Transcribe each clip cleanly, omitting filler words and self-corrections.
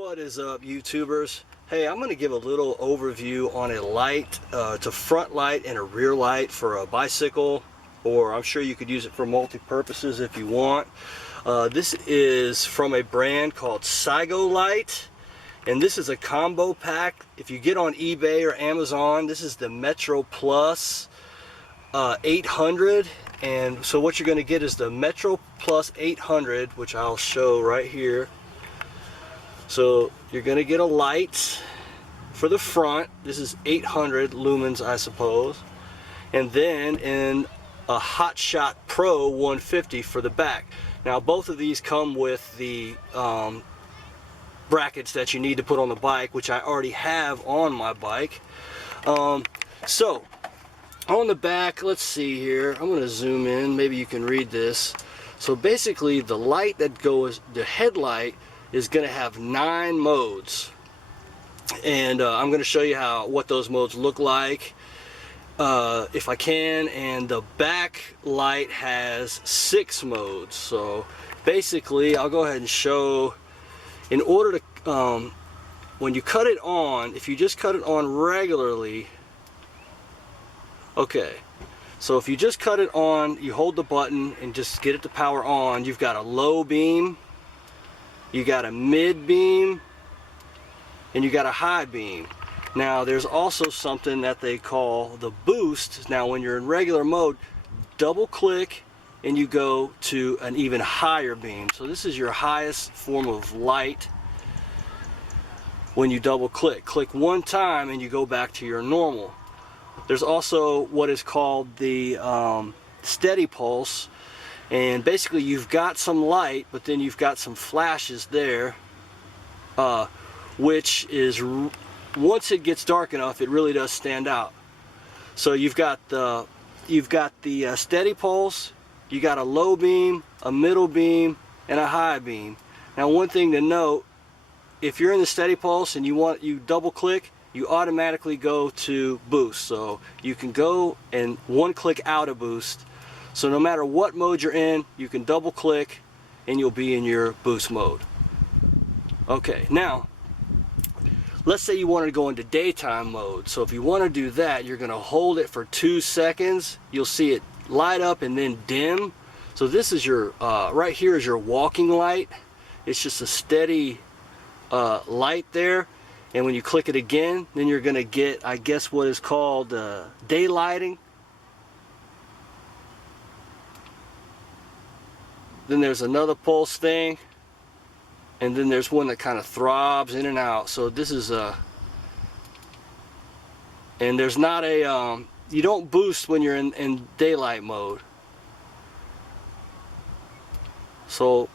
What is up, YouTubers? Hey, I'm going to give a little overview on a light. It's a front light and a rear light for a bicycle, or I'm sure you could use it for multi-purposes if you want. This is from a brand called Cygolite, and this is a combo pack. If you get on eBay or Amazon, this is the Metro Plus 800, and so what you're going to get is the Metro Plus 800, which I'll show right here. So you're going to get a light for the front. This is 800 lumens, I suppose, and then in a Hot Shot Pro 150 for the back. Now both of these come with the brackets that you need to put on the bike, which I already have on my bike. So on the back, let's see here, I'm going to zoom in, maybe you can read this. So basically the light that goes, the headlight, is going to have 9 modes, and I'm going to show you what those modes look like if I can. And the back light has 6 modes. So basically I'll go ahead and show, in order to when you cut it on, if you just cut it on regularly, okay, so if you just cut it on, you hold the button and just get it to power on, you've got a low beam, you got a mid beam, and you got a high beam. Now there's also something that they call the boost. Now when you're in regular mode, double click and you go to an even higher beam. So this is your highest form of light. When you double click, click one time and you go back to your normal. There's also what is called the steady pulse. And basically you've got some light, but then you've got some flashes there, which is, once it gets dark enough, it really does stand out. So you've got the steady pulse, you got a low beam, a middle beam, and a high beam. Now one thing to note, if you're in the steady pulse and you double click, you automatically go to boost. So you can go and one click out of boost. So no matter what mode you're in, you can double click and you'll be in your boost mode. Okay, now let's say you wanted to go into daytime mode. So if you want to do that, you're going to hold it for 2 seconds. You'll see it light up and then dim. So this is your, right here is your walking light. It's just a steady light there. And when you click it again, then you're going to get, I guess, what is called daylighting. Then there's another pulse thing, and then there's one that kind of throbs in and out. So this is and there's not a, you don't boost when you're in daylight mode. So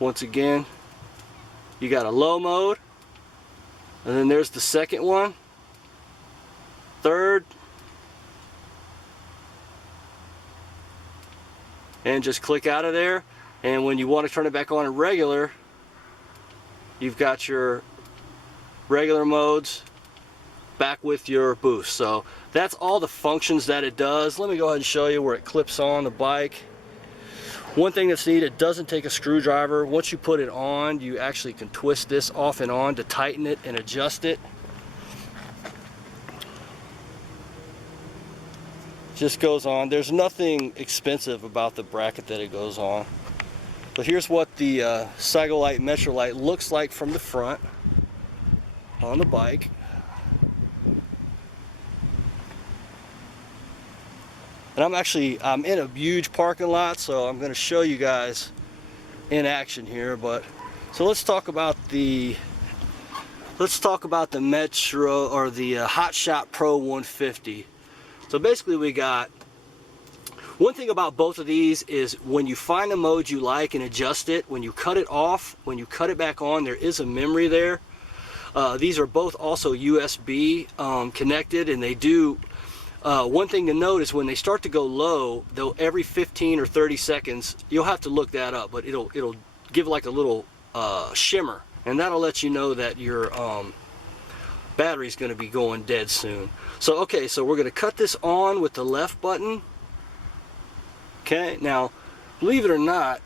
once again, you got a low mode, and then there's the second one, third, and just click out of there. And when you want to turn it back on in regular, you've got your regular modes back with your boost. So that's all the functions that it does. Let me go ahead and show you where it clips on the bike. One thing that's neat, it doesn't take a screwdriver. Once you put it on, you actually can twist this off and on to tighten it and adjust it. Just goes on. There's nothing expensive about the bracket that it goes on. But here's what the Cygolite Metro Light looks like from the front on the bike. And I'm in a huge parking lot, so I'm going to show you guys in action here. But so let's talk about the Metro, or the Hot Shot Pro 150. So basically we got, one thing about both of these is when you find a mode you like and adjust it, when you cut it off, when you cut it back on, there is a memory there. These are both also USB connected, and they do, one thing to note is when they start to go low, they'll every 15 or 30 seconds, you'll have to look that up, but it'll give like a little shimmer, and that'll let you know that your battery's going to be going dead soon. So okay, so we're going to cut this on with the left button. Okay, now believe it or not,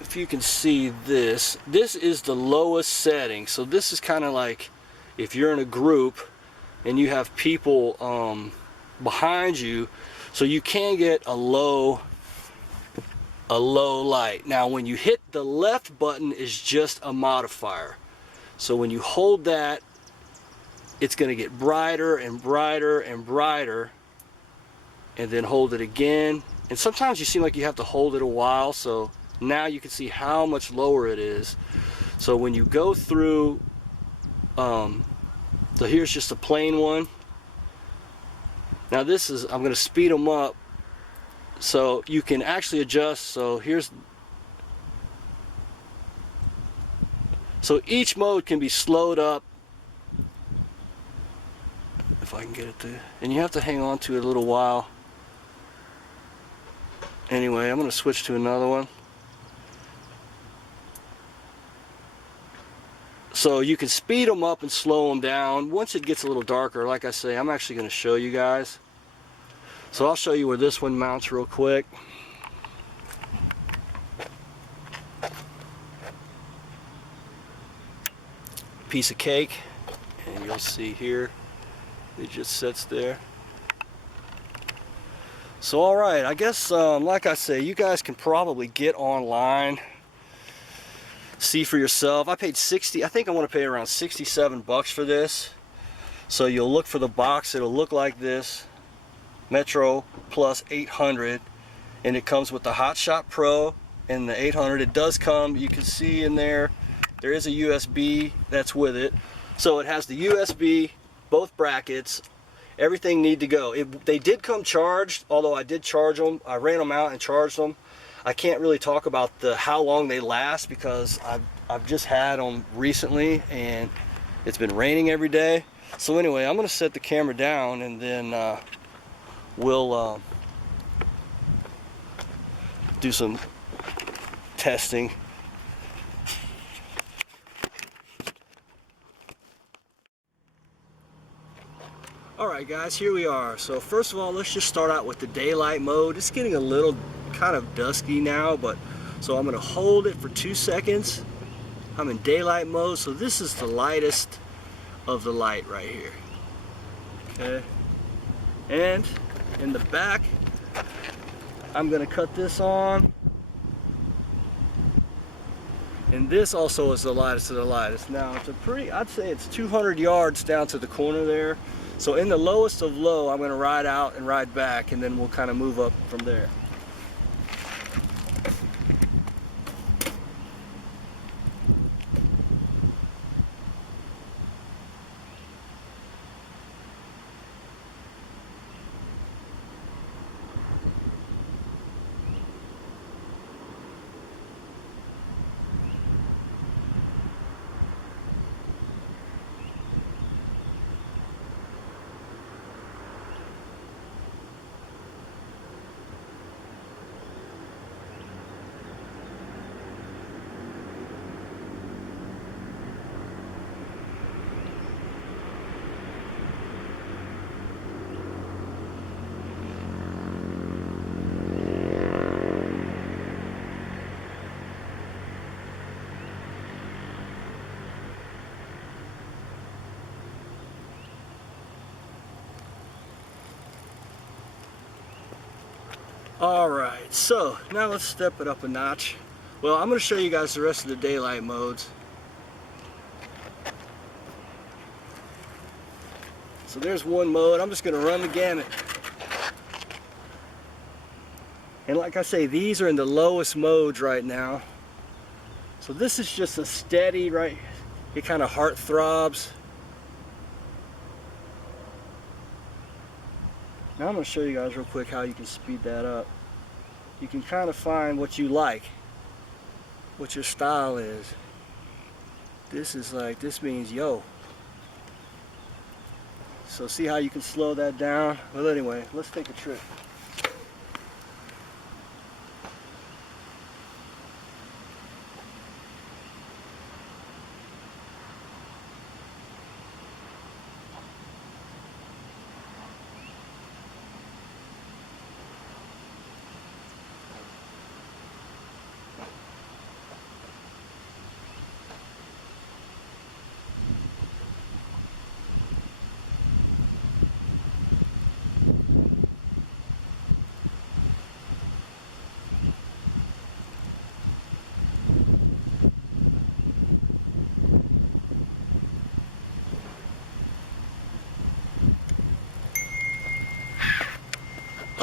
if if you can see this. This is the lowest setting. So this is kind of like if you're in a group and you have people behind you, so you can get a low light. Now when you hit the left button is just a modifier. So when you hold that, it's going to get brighter and brighter and brighter, and then hold it again. And sometimes you seem like you have to hold it a while, so now you can see how much lower it is. So when you go through, so here's just a plain one. Now this is, I'm going to speed them up so you can actually adjust. So so each mode can be slowed up, if I can get it there, and you have to hang on to it a little while. Anyway, I'm going to switch to another one. So you can speed them up and slow them down. Once it gets a little darker, like I say, I'm actually going to show you guys. So I'll show you where this one mounts real quick. Piece of cake, and you'll see here it just sits there. So alright, I guess like I say, you guys can probably get online, see for yourself. I paid 60, I think I want to pay around 67 bucks for this. So you'll look for the box, it'll look like this, Metro Plus 800, and it comes with the Hot Shot Pro and the 800. It does come, you can see in there, there is a USB that's with it. So it has the USB, both brackets, everything need to go. They did come charged, although I did charge them. I ran them out and charged them. I can't really talk about how long they last because I've just had them recently and it's been raining every day. So anyway, I'm going to set the camera down and then we'll do some testing. Alright guys, here we are. So first of all, let's just start out with the daylight mode. It's getting a little kind of dusky now, but so I'm going to hold it for 2 seconds. I'm in daylight mode, so this is the lightest of the light right here. Okay, and in the back, I'm going to cut this on. And this also is the lightest of the lightest. Now it's a pretty, I'd say it's 200 yards down to the corner there. So in the lowest of low, I'm going to ride out and ride back, and then we'll kind of move up from there. Alright, so now let's step it up a notch. Well, I'm going to show you guys the rest of the daylight modes. So there's one mode. I'm just going to run the gamut. And like I say, these are in the lowest modes right now. So this is just a steady, right? It kind of heart throbs. Now I'm going to show you guys real quick how you can speed that up. You can kind of find what you like, what your style is. This is like, this means yo. So see how you can slow that down? Well anyway, let's take a trip.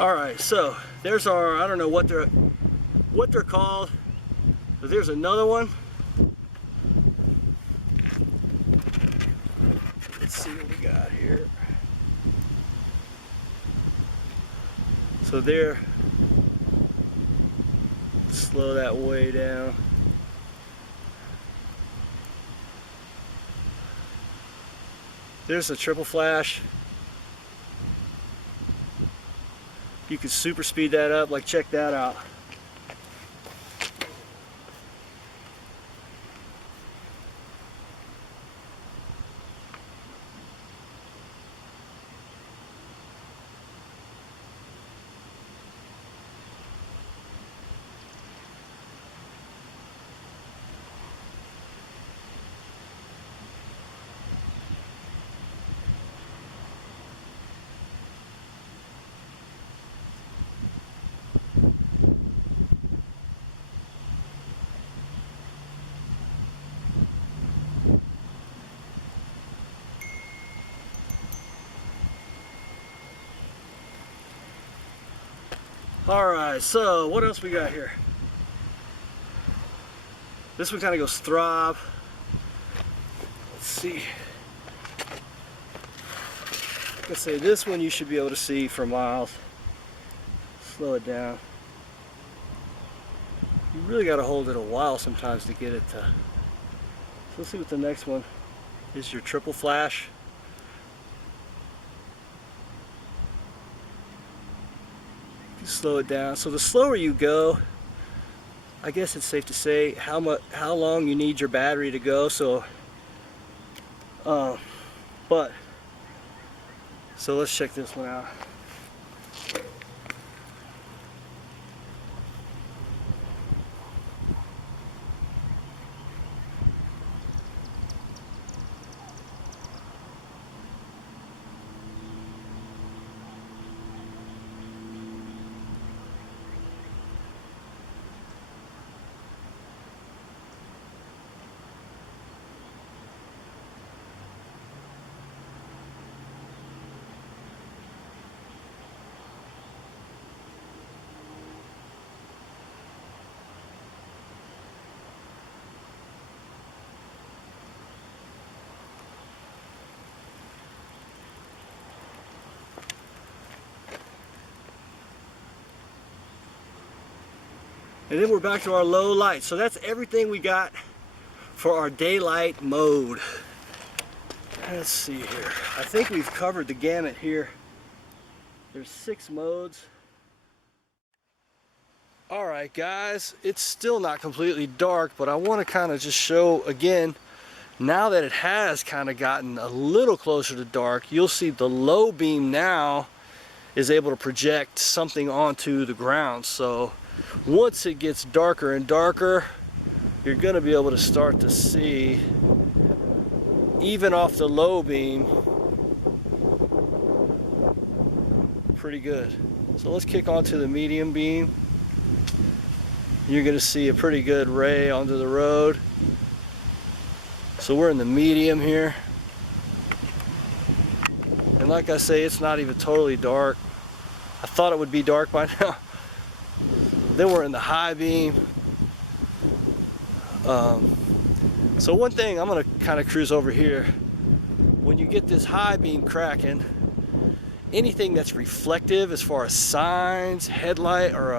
All right, so there's our, I don't know what they're called, but there's another one. Let's see what we got here. So there, slow that way down. There's a triple flash. You can super speed that up, like check that out. Alright, so what else we got here? This one kind of goes throb. Let's see. Let's say this one you should be able to see for miles. Slow it down. You really got to hold it a while sometimes to get it to. So let's see what the next one is. Your triple flash. Slow it down. So the slower you go, I guess it's safe to say how long you need your battery to go. So so let's check this one out. And then we're back to our low light. So that's everything we got for our daylight mode. Let's see here. I think we've covered the gamut here. There's 6 modes. All right, guys, it's still not completely dark, but I want to kind of just show again, now that it has kind of gotten a little closer to dark, you'll see the low beam now is able to project something onto the ground. So once it gets darker and darker, you're going to be able to start to see, even off the low beam, pretty good. So let's kick onto the medium beam. You're going to see a pretty good ray onto the road. So we're in the medium here. And like I say, it's not even totally dark. I thought it would be dark by now. Then we're in the high beam. So one thing, I'm going to kind of cruise over here. When you get this high beam cracking, anything that's reflective as far as signs, headlight, or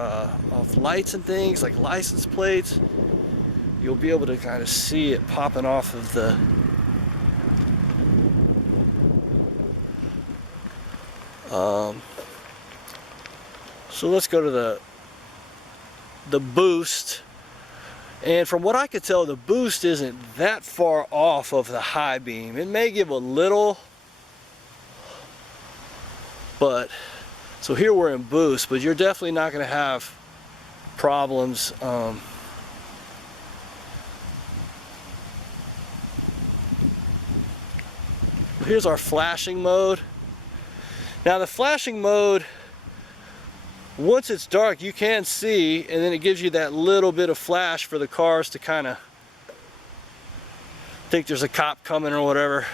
lights and things like license plates, you'll be able to kind of see it popping off of the so let's go to the boost. And from what I could tell, the boost isn't that far off of the high beam. It may give a little, but so here we're in boost, but you're definitely not going to have problems. Here's our flashing mode. Now the flashing mode, once it's dark, you can see, and then it gives you that little bit of flash for the cars to kind of think there's a cop coming or whatever.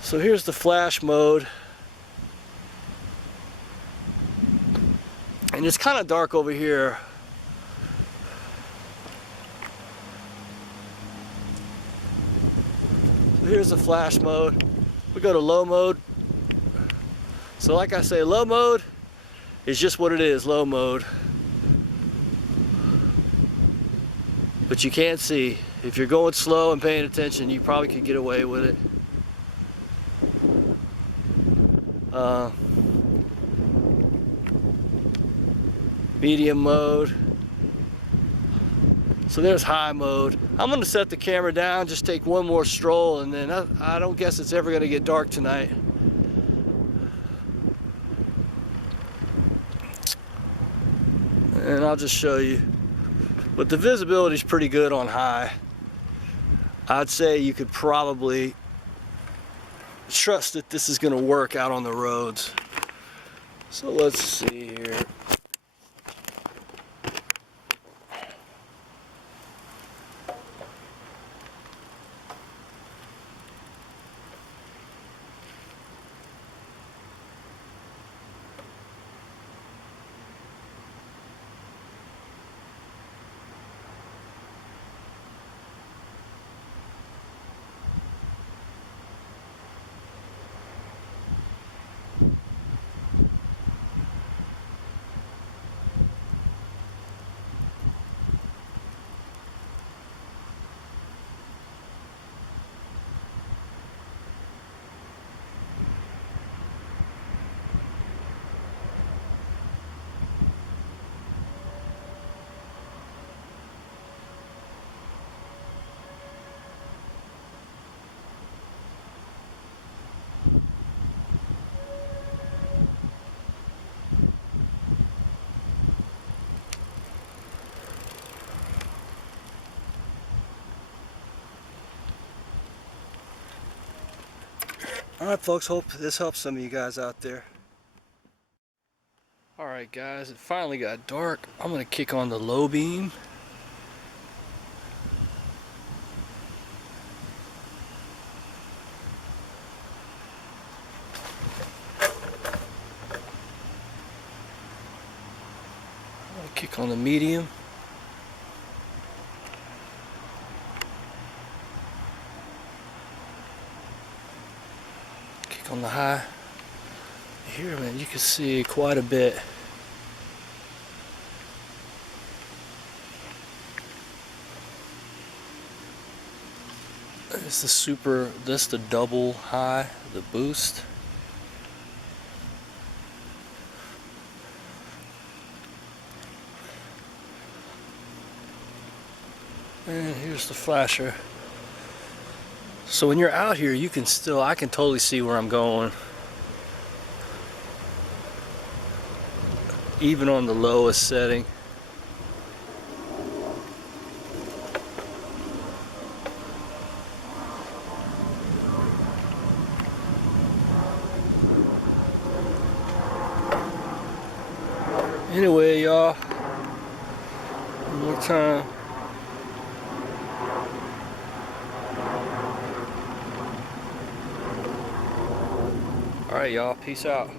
So here's the flash mode. And it's kind of dark over here. So here's the flash mode. We go to low mode. So like I say, low mode is just what it is, low mode. But you can't see. If you're going slow and paying attention, you probably could get away with it. Medium mode. So there's high mode. I'm gonna set the camera down, just take one more stroll, and then I don't guess it's ever gonna get dark tonight. And I'll just show you. But the visibility is pretty good on high. I'd say you could probably trust that this is gonna work out on the roads. So let's see here. Alright folks, hope this helps some of you guys out there. Alright guys, it finally got dark. I'm going to kick on the low beam. I'm going to kick on the medium. On the high here, man, you can see quite a bit. It's the super, this the double high, the boost. And here's the flasher. So when you're out here, you can still, I can totally see where I'm going. Even on the lowest setting. Anyway, y'all, one more time. Alright y'all, peace out.